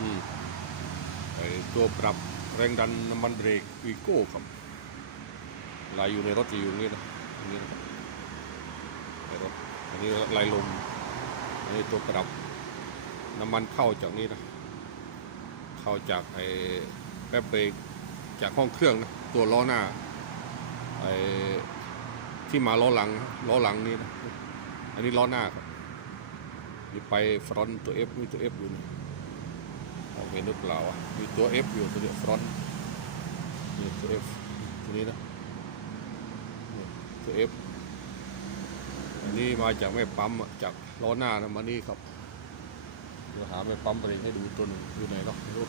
อืมไอตัวปรับแรงดันน้ำมันเบรกวีโก้ครับลายอยู่ในรถจะอยู่นี้นะอย่นี้นะครับในรถอันนี้ลายลมอันนี้ตัวปรับน้ำมันเข้าจากนี้นะเข้าจากไอ้แป๊บเบรกจากห้องเครื่องนะตัวล้อหน้าไอ้ที่มาล้อหลังล้อหลังนี่นะอันนี้ล้อหน้าครับนี่ไปฟรอนต์ตัว F มีตัว F อยู่นะ เห็นหรือเปล่าอะมีตัว F อยู่ตัวเดียวฟรอนต์นี่ตัว F ตัวนี้นะตัว F อันนี้มาจากแม่ปั๊มจากล้อหน้านะมานี่ครับเดี๋ยวหาแม่ปั๊มเบรกให้ดูตัวหนึ่งอยู่ไหนเนาะรู้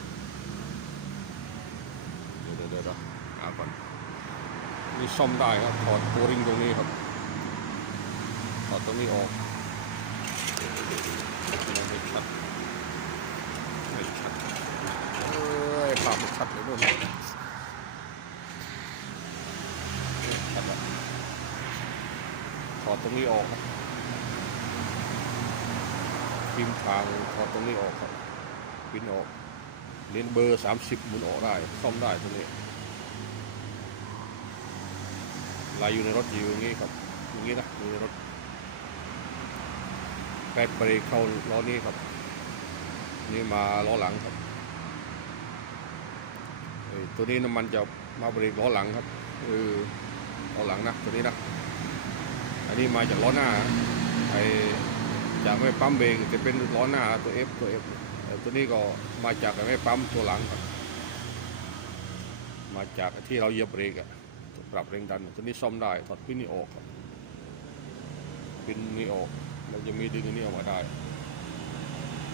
เดี๋ยวเดี๋ยวเดี๋ยวหาก่อนนี่ซ่อมได้ครับถอดโบริงตรงนี้ครับถอดตรงนี้ออกไม่ชัด ยภาพไม่ชัดเลยด้วยชัดแล้วถอดตรงนี้ออกครับพิมพ์ทางถอดตรงนี้ออกครับพิมพ์ออกเลนเบอร์สามสิบหมุนออกได้ ซ่อมได้ตรงนี้ลายอยู่ในรถอยู่อย่างนี้ครับอย่างนี้นะอยู่ในรถแป๊บเบรกเข้าล้อนี้ครับ นี่มาล้อหลังครับ ตัวนี้น้ำมันจะมาเบรกล้อหลังครับเออล้อหลังนะตัวนี้นะอันนี้มาจากล้อหน้าไอจากไม่ปั๊มเบรกจะเป็นล้อหน้าตัว F ตัว F แต่ตัวนี้ก็มาจากไม่ปั๊มตัวหลังครับมาจากที่เราเหยียบเบรกอะปรับแรงดันตัวนี้ซ่อมได้ถอดพินนี่ออกครับพินนี่ออกเราจะมีดึงอันนี้ออกมาได้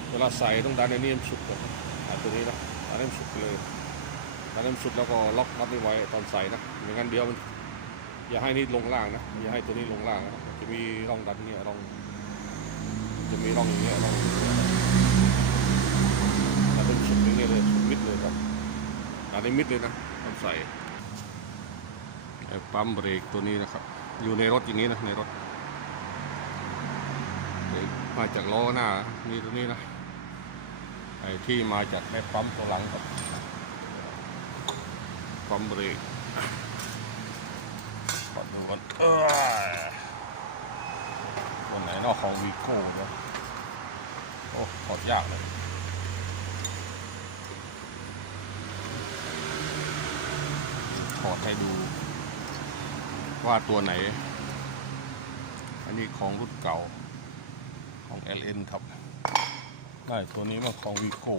เวลาใส่ต้องดันอันนี้มันสุดก่อนครับอันตัวนี้นะดันให้มันสุดเลย ดันให้มันสุดแล้วก็ล็อกน็อตนี้ไว้ตอนใส่นะไม่งั้นเดี๋ยวมันอย่าให้นี่ลงล่างนะอย่าให้ตัวนี้ลงล่างนะจะมีร่องดันเนี่ยร่อง จะมีร่องอย่างเงี้ยร่องถ้าเป็นสุดอย่างเงี้ยเลยสุดมิดเลยครับอันนี้มิดเลยนะตองใส่ไอ้ปั๊มเบรกตัวนี้นะครับ อยู่ในรถอย่างนี้นะในรถมาจากล้อหน้ามีตัวนี้นะไอ้ที่มาจากแม่ปั๊มตัวหลังครับ ปั๊มเบรกขอดูก่อนเออตัวไหนนอกของวีโก้เนาะโอ้ถอดยากเลยถอดให้ดู ว่าตัวไหน อันนี้ของรุ่นเก่าของ LN ครับ ได้ตัวนี้มาของวีโก้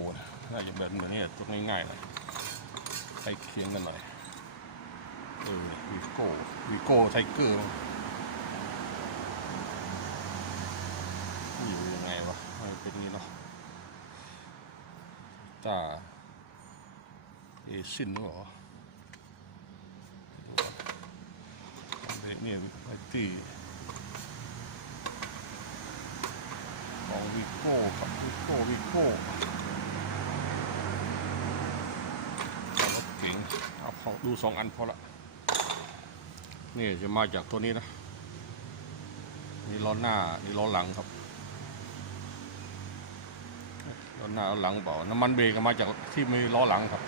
น่าจะแบบเหมือนนี่ตัวง่ายๆเลย ใส่เคียงกันหน่อยเออวีโก้วีโก้ไทเกอร์อยู่ยังไงวะมันเป็นงี้เนาะตาเอซินหรอเด็กเนี่ยไอตีของวิโก้กับวิโก้วิโก้เอารถเก๋ งเอาของดูสองอันพอละนี่จะมาจากตัวนี้นะ นี่ล้อหน้า นี่ล้อหลังครับล้อหน้าล้อหลังเปล่าน้ำมันเบรกมาจากที่มีล้อหลังครับ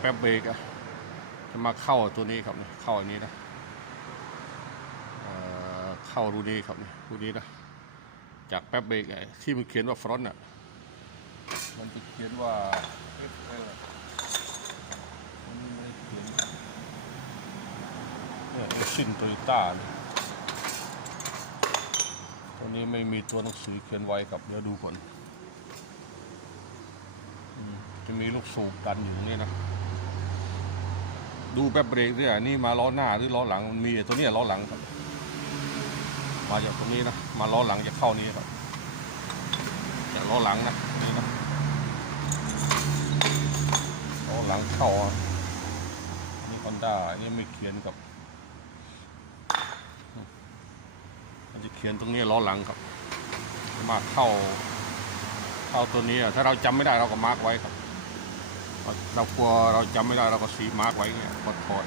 แป๊บเบรกอะจะมาเข้าตัวนี้ครับนี่เข้าอันนี้นะเข้ารูนี้ครับนี่รูนี้นะจากแป๊บเบรกอ้ที่มันเขียนว่าฟรอนต์อะมันจะเขียนว่า F อะไรล่ะมันไม่ได้เขียนเนี่ย เอชินโตโยต้าเนี่ยตัวนี้ไม่มีตัวหนังสือเขียนไว้ครับเดี๋ยวดูก่อนจะมีลูกสูบดันอยู่ตรงนี้นะ ดูแบบเบรกด้วยอะนี่มาล้อหน้าหรือล้อหลังมันมีตัวนี้ล้อหลังครับ มาจากตรงนี้นะ มาล้อหลังจะเข้านี้ครับจากล้อหลังนะนี่นะล้อหลังเข้าอะนี่คอนด้านี่ไม่เขียนกับ มันจะ เขียนตรงนี้ล้อหลังครับ มาเข้า เข้าตัวนี้อะถ้าเราจำไม่ได้เราก็มาร์กไว้ครับ เรากลัวเราจำไม่ได้เราก็สีมาร์กไว้เงี้ยกดถอด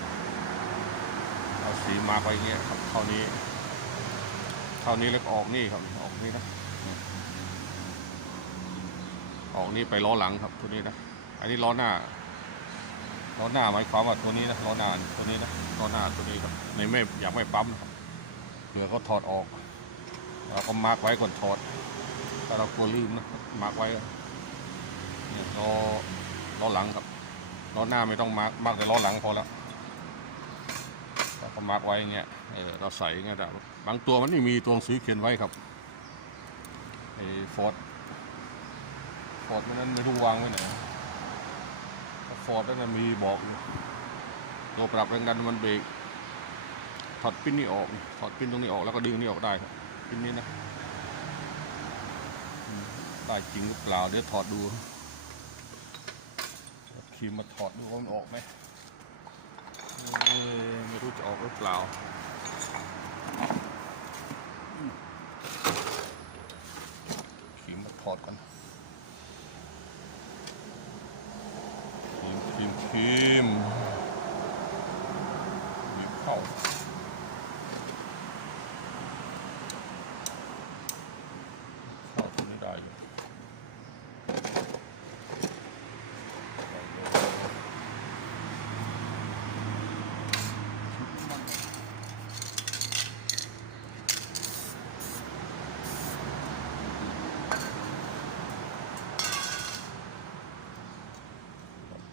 เราสีมาร์กไว้เงี้ยครับเข้านี้เข้านี้แล้วก็ออกนี่ครับออกนี่นะอออกนี่ไปล้อหลังครับตัวนี้นะอันนี้ล้อหน้าล้อหน้าหมายความว่าตัวนี้นะล้อหน้าตัวนี้นะล้อหน้าตัวนี้ครับในไม่อยากไม่ปั๊มนะครับเผื่อเขาถอดออก เราก็มาร์กไว้ก่อนถอดถ้าเรากลัวลืมนะมาร์กไว้เนี่ยล้อล้อหลังครับล้อหน้าไม่ต้องมาร์กมาร์กแต่ล้อหลังพอแล้วเราก็มาร์กไว้เงี้ยเออเราใส่เงี้ยแต่บางตัวมันไม่มีตัวหนังสือเขียนไว้ครับไอ้ฟอร์ดฟอร์ดนั้นไม่รู้วางไว้ไหนฟอร์ดนั่นนมีบอกอยู่ตัวปรับแรงดันมันเบรกถอดปิ้นนี่ออกถอดปิ้นตรงนี้ออกแล้วก็ดึงนี่ออกได้ครับ ปิ้นนี้นะได้จริงหรือเปล่าเดี๋ยวถอดดูครีมมาถอดดูว่ามันออกไหมเอ้ยไม่รู้จะออกหรือเปล่าครีมมาถอดกัน ครีมครีมครีมมีเข้าเข้าตรงนี้ได้อยู่ได้เลย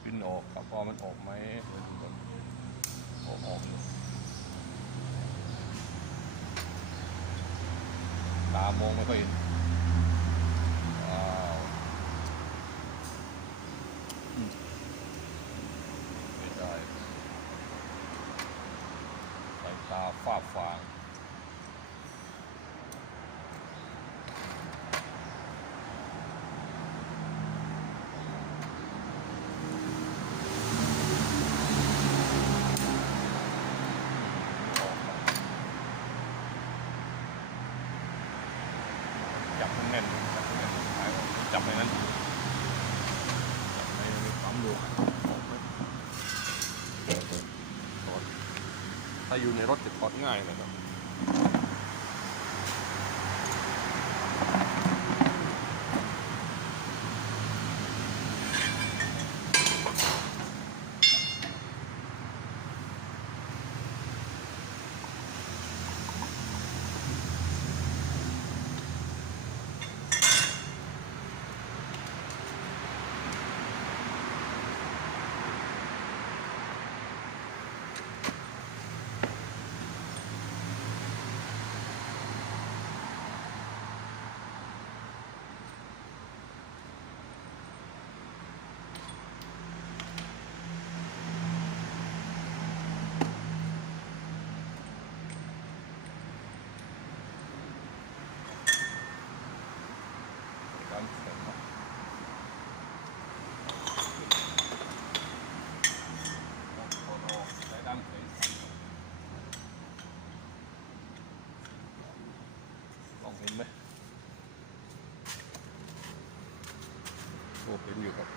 ปิ้น ออกครับพอมันออกไหมออกออกตามองไม่ค่อยเห็นว้าวอืมไม่ได้สายตาฝ้าฟางออกมาจับมันแน่นจับมันแน่นหายจับในนั้นจับในในปั๊มดูออกไหมถอดถ้า อยู่ในรถจะถอดง่ายนะครับ ด้านแข็งนะโอ้โหใช้ด้านแข็งลองเห็นไหม โอ้เ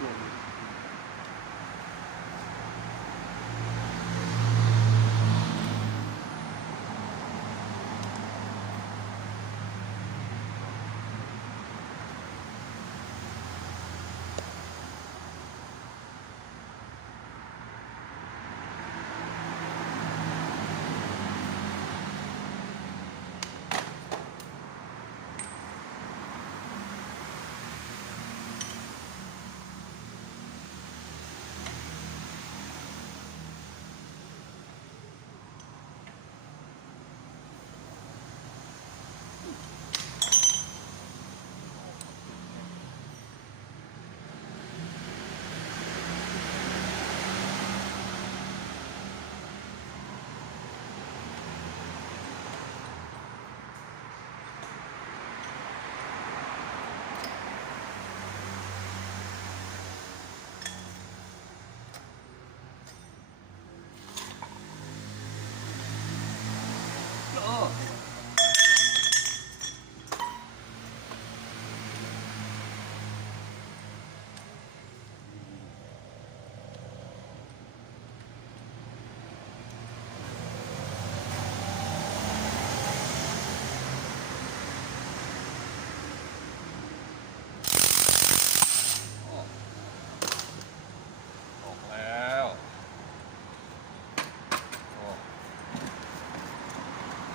woman.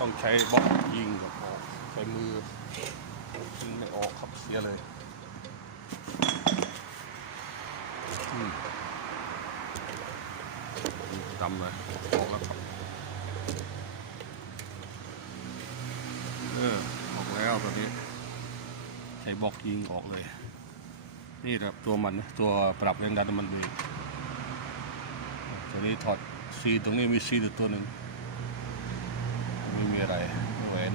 ต้องใช้บล็อกยิงกับออกใช้มือยิงไม่ออกครับเสียเลยดำเลยออกแล้วครับเออออกแล้วตอนนี้ ใช้บล็อกยิงออกเลย นี่ครับตัวมันตัวปรับแรงดันมันเบรกตัวนี้ถอดซีตรงนี้มีซีตัวหนึ่ง อะไรแหวน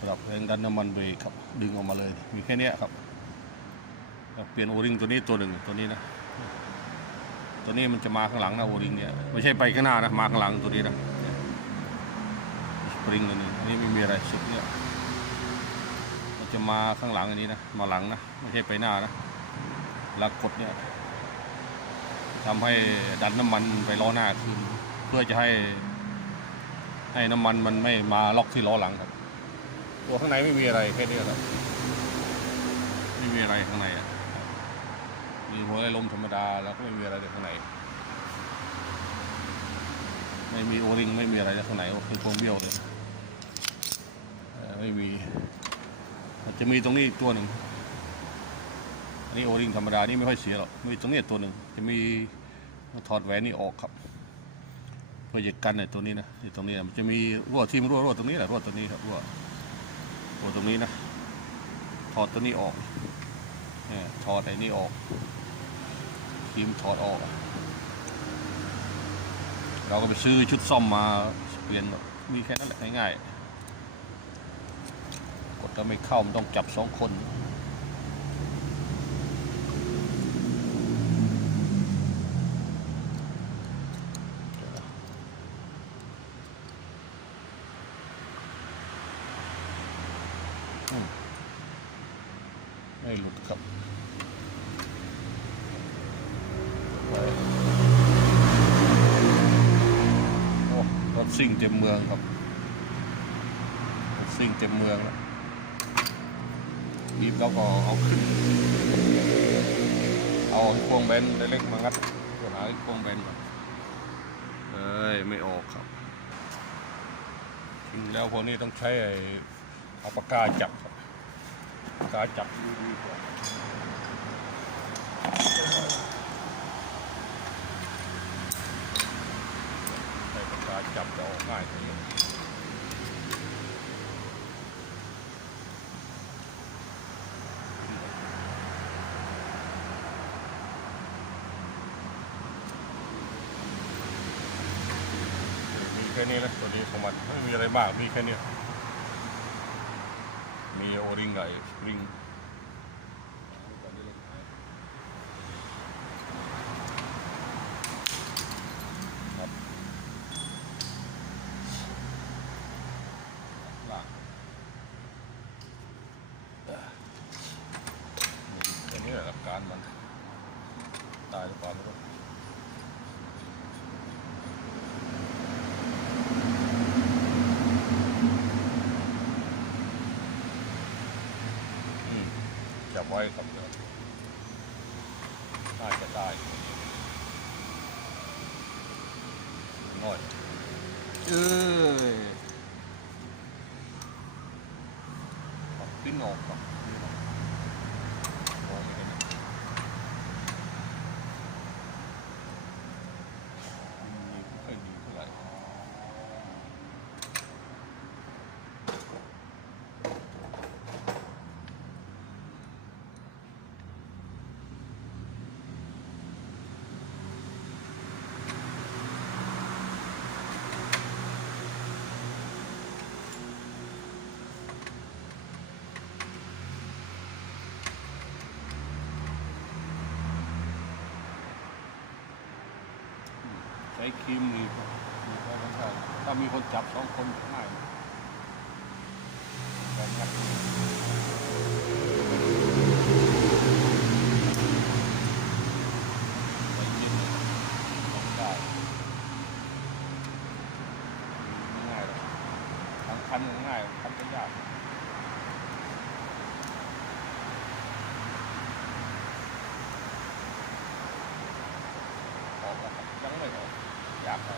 ปรับแรงดันน้ำมันเบรกครับ ดึงออกมาเลย มีแค่นี้ครับเปลี่ยนโอริงตัวนี้ตัวหนึ่งตัวนี้นะตัวนี้มันจะมาข้างหลังนะโอริงเนี่ยไม่ใช่ไปข้างหน้านะมาข้างหลังตัวนี้นะสปริงตัวนี้อันนี้ไม่มีอะไรสุดเนี่ยมันจะมาข้างหลังอันนี้นะมาหลังนะไม่ใช่ไปหน้านะลักกดเนี่ยทำให้ดันน้ำมันไปล้อหน้าคืนเพื่อจะให้ ให้น้ำมันมันไม่มาล็อกที่ล้อหลังครับ ตัวข้างในไม่มีอะไรแค่นี้ครับไม่มีอะไรข้างในอะมีหัวไอ้ลมธรรมดาแล้วก็ไม่มีอะไรในข้างในไม่มีโอริงไม่มีอะไรในข้างในก็คือพวงเบี้ยวเลยเอ่อไม่มีมันจะมีตรงนี้อีกตัวหนึ่งอันนี้โอริงธรรมดานี่ไม่ค่อยเสียหรอกมีตรงนี้ตัวหนึ่งจะมีถอดแหวนนี่ออกครับ เพื่อจะกันไอ้ตัวนี้นะไอ้ตรงนี้นะมันจะมีรั่วที่มันรั่วรั่วตรงนี้แหละรั่วตัวนี้ครับรั่วรั่วตรงนี้นะถอดตัวนี้ออกเนี่ยถอดไอ้นี่ออกครีมถอดออก เราก็ไปซื้อชุดซ่อมมาเปลี่ยนมีแค่นั้นแหละง่ายๆกดแล้วไม่เข้ามันต้องจับสองคน อืมไม่หลุดครับไว้โอ้รถ ซิ่งเต็มเมืองครับซิ่งเต็มเมืองแล้วบีบแล้วก็เอาขึ้น เอาไอ้พวงเบนเล็กๆมางัดตัวหาไอ้พวงเบนมาเอ้ยไม่ออกครับจริงแล้วพวกนี้ต้องใช้ไอ้ปากกาจับครับปากกาจับดีกว่าใช้ปากกา จับจะออกง่ายกว่านี้มีแค่นี้แหละตัวนี้ของมันไม่มีอะไรมากมีแค่นี้มีโอริงไงริงครับล่างอันนี้แหละหลักการมัน ตายหรือเปล่าไม่รู้อืมจับ ไว้ครับเดี๋ยวน่าจะได้งอยเอ้ยปัดปิ้นออกก่อนนะมองไม่เห็นนะอืมไม่ค่อยดีเท่าไหร่ ใช้ครีมหนีบหนีบไว้ข้างๆถ้ามีคนจับสองคนง่ายแต่งัดไปยิ้มทำได้ไม่ง่ายหรอกทางคันมันง่ายคันก็ยาก ออกแล้วครับยังไม่ออกอยากเอา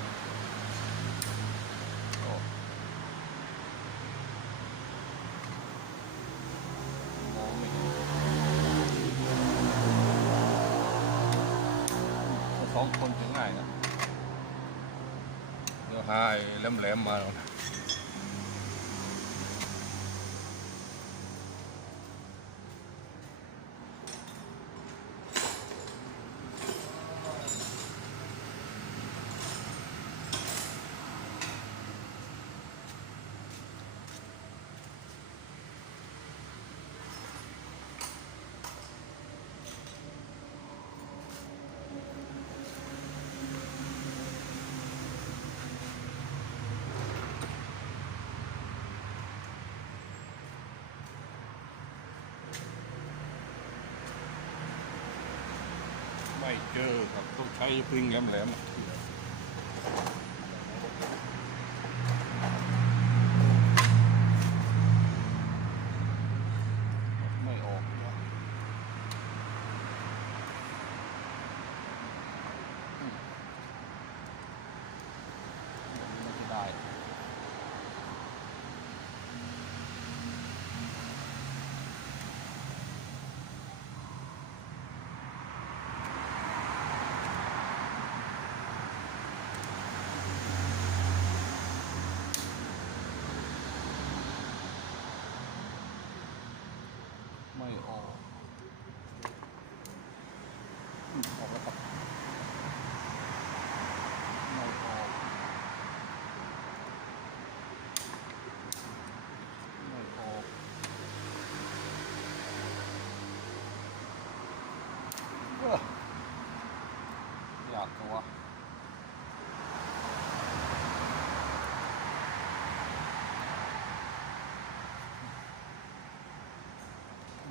สองคนจะง่ายนะเดี๋ยวหาไอ้แหลมๆมา เจอครับต้องใช้ปริงแหลมๆอะไม่ออกนะอืมแบบนี้ไม่ได้ ไม่ออกอืมออกแล้วครับไม่ออกไม่ออกเอ้ออยากตัว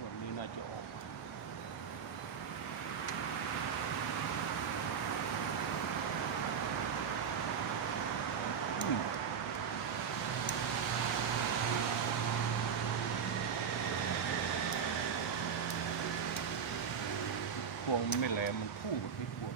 วันนี้น่าจะออก พวง มันไม่แหลมมันพุ่งแบบที่พวง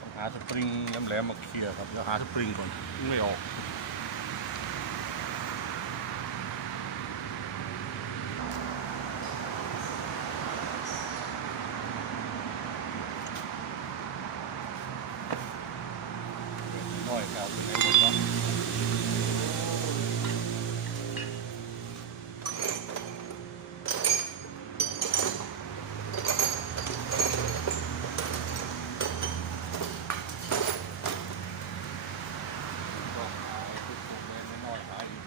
ต้องหาสปริงแหลมๆมาเคลียร์ครับเดี๋ยวหาสปริงก่อนไม่ออก น้อยแถวอยู่ในหมดแล้วก็หายทุกคนเลยไม่น้อยหายอีก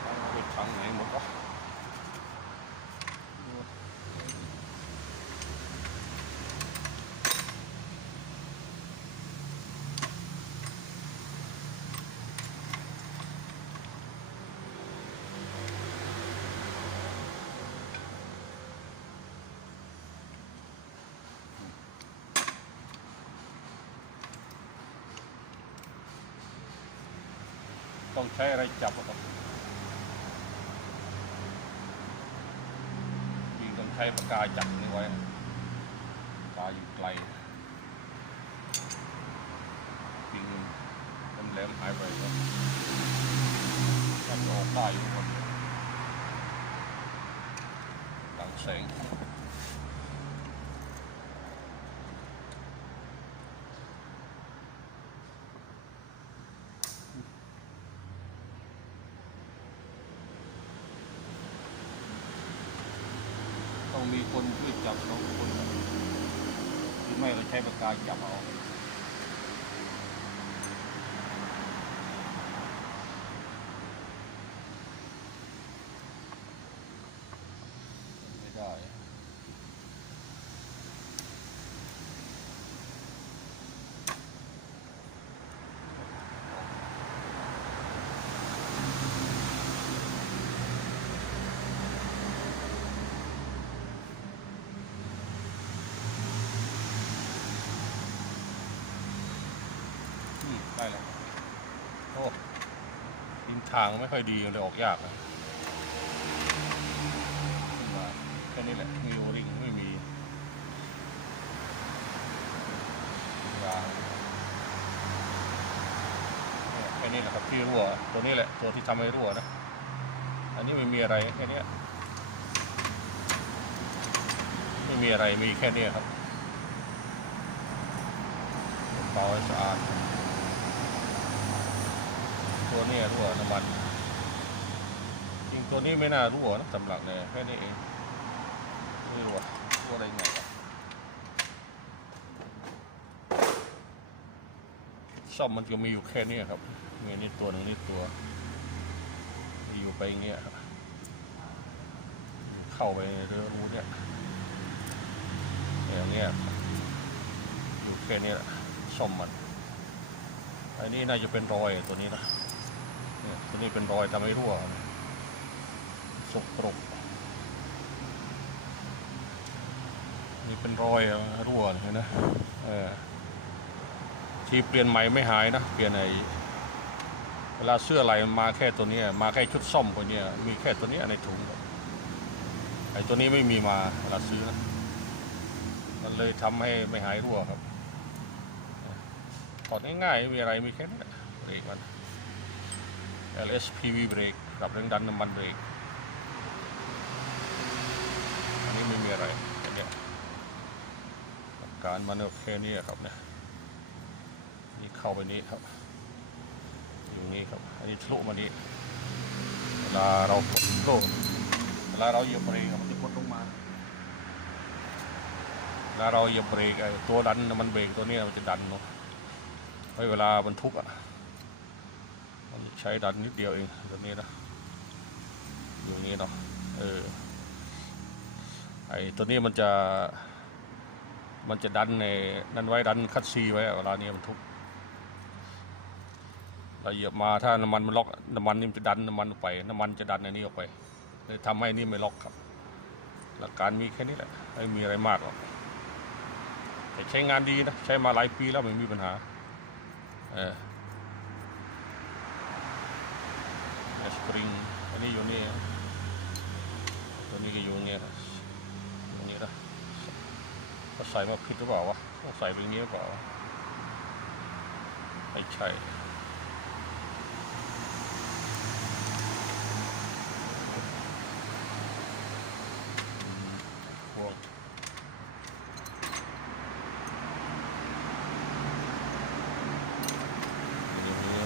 เอาไปทางไหนหมดวะ ต้องใช้อะไรจับอะครับยิงต้องใช้ปากกาจับนี่ไว้ปากกาอยู่ไกลยิงมันแหลมๆหายไปครับมันออกได้อยู่หมดหลังแสงต้องมีคนช่วยจับสองคนนะหรือไม่เราใช้ปากกาจับเอา ไม่ได้ อืมได้แล้ว โอ้ดิน ทางไม่ค่อยดีเลยออกยากนะขึ้นมานี้แหละมีโอริงไม่มียางแค่นี้แหละครับที่รั่วตัวนี้แหละตัวที่ทำให้รั่วนะ อันนี้ไม่มีอะไรแค่นี้ไม่มีอะไรมีแค่นี้ครับเป่าให้สะอาด ตัวเนี้ยรั่วน้ำมัน จริงตัวนี้ไม่น่ารั่วนะสำหรับเนี่ยแค่นี้เองไม่รั่วรั่วได้ไงวะซ่อมมันก็มีอยู่แค่นี้ครับมีนี่ตัวหนึ่งนี่ตัว อยู่ไปเงี้ยเข้าไปเรือรูเนี่ยอย่างเงี้ยอยู่แค่นี้แหละซ่อมมันอันนี้น่าจะเป็นรอยตัวนี้นะ นี่นี้เป็นรอยทำให้รั่วสกปรกนี่เป็นรอยรั่วเห็นนะเออที่เปลี่ยนใหม่ไม่หายนะเปลี่ยนไอ้เวลาเสื้ออะไรมาแค่ตัวนี้มาแค่ชุดซ่อมตัวนี้มีแค่ตัวนี้ในถุงไอ้ตัวนี้ไม่มีมาเวลาซื้อนะมันเลยทำให้ไม่หายรั่วครับถอดง่ายๆมีอะไรมีแค่นี้แหละเบรกมัน LSPV เบรกกับเร่งดันน้ำมันเบรกอันนี้ไม่มีอะไรเนี้ยการมันแค่นี้ครับเนี่ยนี่เข้าไปนี้ครับ อยู่นี่ครับ อันนี้ทะลุมานี่เวลาเรากดโล่เวลาเราเหยียบเบรกครับมันจะกดลงมาเวลาเราเหยียบเบรกไอ้ตัวดันน้ำมันเบรกตัวนี้มันจะดันเนาะไว้เวลาบรรทุกอะ ช้ดันนิดเดียวเองตัวนี้นะอยู่นี่เนาะเออไอตัวนี้มันจะ มันจะดันในนั่นไว้ดันคัดซีไว้เวลานี้บรรทุกเราเหยียบมาถ้าน้ำมันมันล็อกน้ำมันนี่มันจะดันน้ำมันออกไปน้ำมันจะดันในนี้ออกไปเลยทำให้นี่ไม่ล็อกครับ หลักการมีแค่นี้แหละไม่มีอะไรมากหรอกแต่ใช้งานดีนะใช้มาหลายปีแล้วไม่มีปัญหาเออ สปริงอันนี้อยู่นี่ตัวนี้ก็อยู่เงี้ยนะตรงนี้นะก็ใส่มาผิดหรือเปล่าวะต้องใส่เป็นอย่างนี้หรือเปล่าไม่ใช่ พวกอย่างนี้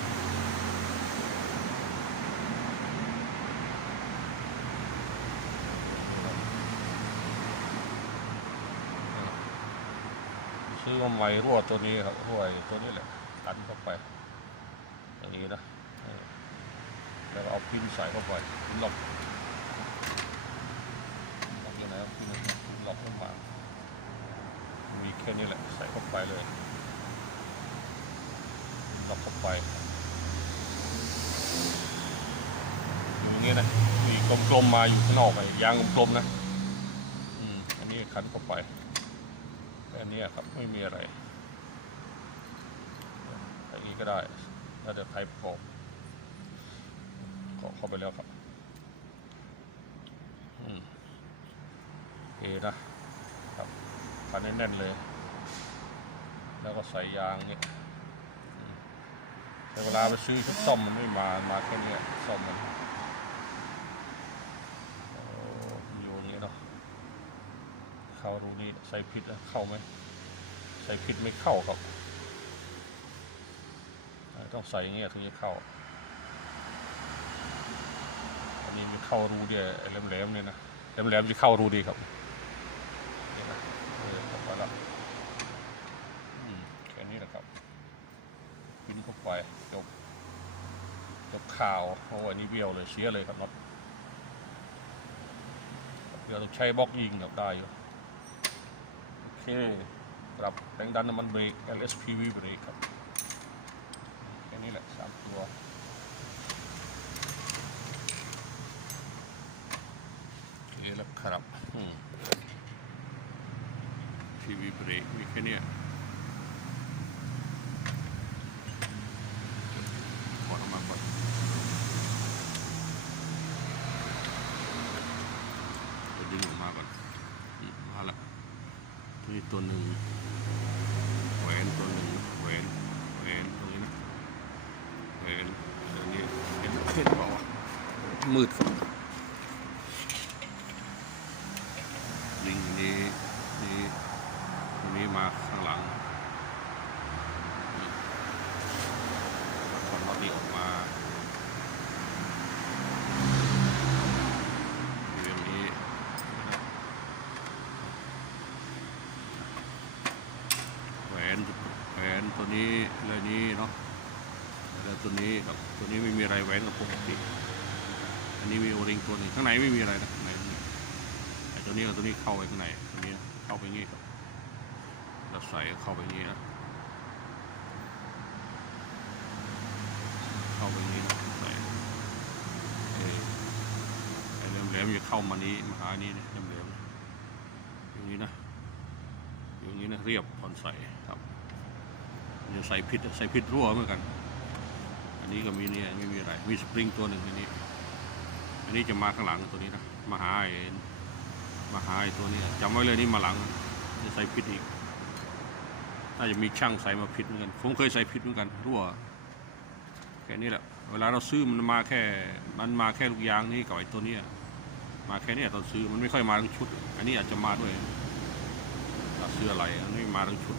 ซื้อมาใหม่รั่วตัวนี้ครับรั่วไอ้ตัวนี้แหละตันเข้าไปอย่างนี้นะแล้วเอาพิมพ์ใส่เข้าไปพิมพ์ล็อกล็อกยังไงครับพี่ล็อกลงมามีแค่นี้แหละใส่เข้าไปเลยล็อกเข้าไปอย่างนี้นะมีกลมๆมาอยู่ข้างนอกไปยางกลมๆนะอืมอันนี้ขันเข้าไป นี้ครับไม่มีอะไรอย่างนี้ก็ได้ถ้าเดี๋ยวใครประกอบเข้าไปแล้วครับอืมเอนะครับพันแน่นๆเลย แล้วก็ใส่ยางเนี่ยแต่เวลาไปซื้อชุดซ่อมมันไม่มา มาแค่นี้ซ่อมมันโอ้อยู่อย่างนี้เนาะเข้า รูนี้ใส่ผิดอะเข้าไหมใส่ผิดไม่เข้าครับ ต้องใส่เงี้ยถึงจะเข้า อันนี้มีเข้ารูเดียวแหลมๆเนี่ยนะแหลมๆจะเข้ารูดีครับนี่นะเออเข้าไปแล้วอืมแค่นี้แหละครับพินเข้าไปจบจบข่าวโอ้อันนี้เบี้ยวเลยเสียเลยครับน็อตเดี๋ยวต้องใช้บล็อกยิงครับได้อยู่โอเครับแรงดันน้ำมันเบรก LSPV เบรกครับแค่นี้แหละสามตัวโอเคแล้วครับอืมทีวีเบรกมีแค่นี้ยถอดออกมาก่อนจะดึงออกมาก่อน นี่ ตัวหนึ่งแหวนตัวหนึ่งแหวนแหวนตรงนี้นะแหวนตัวนี้เห็นเห็นเปล่ามืดครับลิงนี้นี่ตัวนี้มาข้างหลังนี่ถอดน็อตนี้ออกมาอย่างนี้นะ แหวนแหวนตัวนี้เลยนี้เนาะแล้วตัวนี้ครับตัวนี้ไม่มีอะไรแหวนกับปกติอันนี้มีโอริงตัวหนึ่งข้างในไม่มีอะไรนะข้างในไม่มีไอ้ตัวนี้กับตัวนี้เข้าไปข้างในตัวนี้เข้าไปงี้ครับ ใส่เข้าไปงี้นะเข้าไปงี้นะใส่เอ่อไอ้เหลี่ยมๆจะเข้ามานี้มาหานี้เนี่ยเหลี่ยมๆอย่างนี้นะอย่างนี้นะเรียบผ่อนใส่ครับจะใส่พิษใส่พิษรั่วเหมือนกัน อันนี้ก็มีเนี่ยไม่มีอะไร มีสปริงตัวหนึ่งอันนี้ อันนี้จะมาข้างหลังตัวนี้นะ มาหาไอ้มาหาไอ้ตัวนี้จำไว้เลยนี่มาหลัง จะใส่พิษอีก น่าจะมีช่างใส่มาผิดเหมือนกัน ผมเคยใส่ผิดเหมือนกันรั่วแค่นี้แหละ เวลาเราซื้อมันมาแค่ มันมาแค่ลูกยางนี่กับไอ้ตัวนี้มาแค่นี้ตอนซื้อมันไม่ค่อยมาทั้งชุด อันนี้อาจจะมาด้วยเสื้ออะไรอันนี้มาทั้งชุด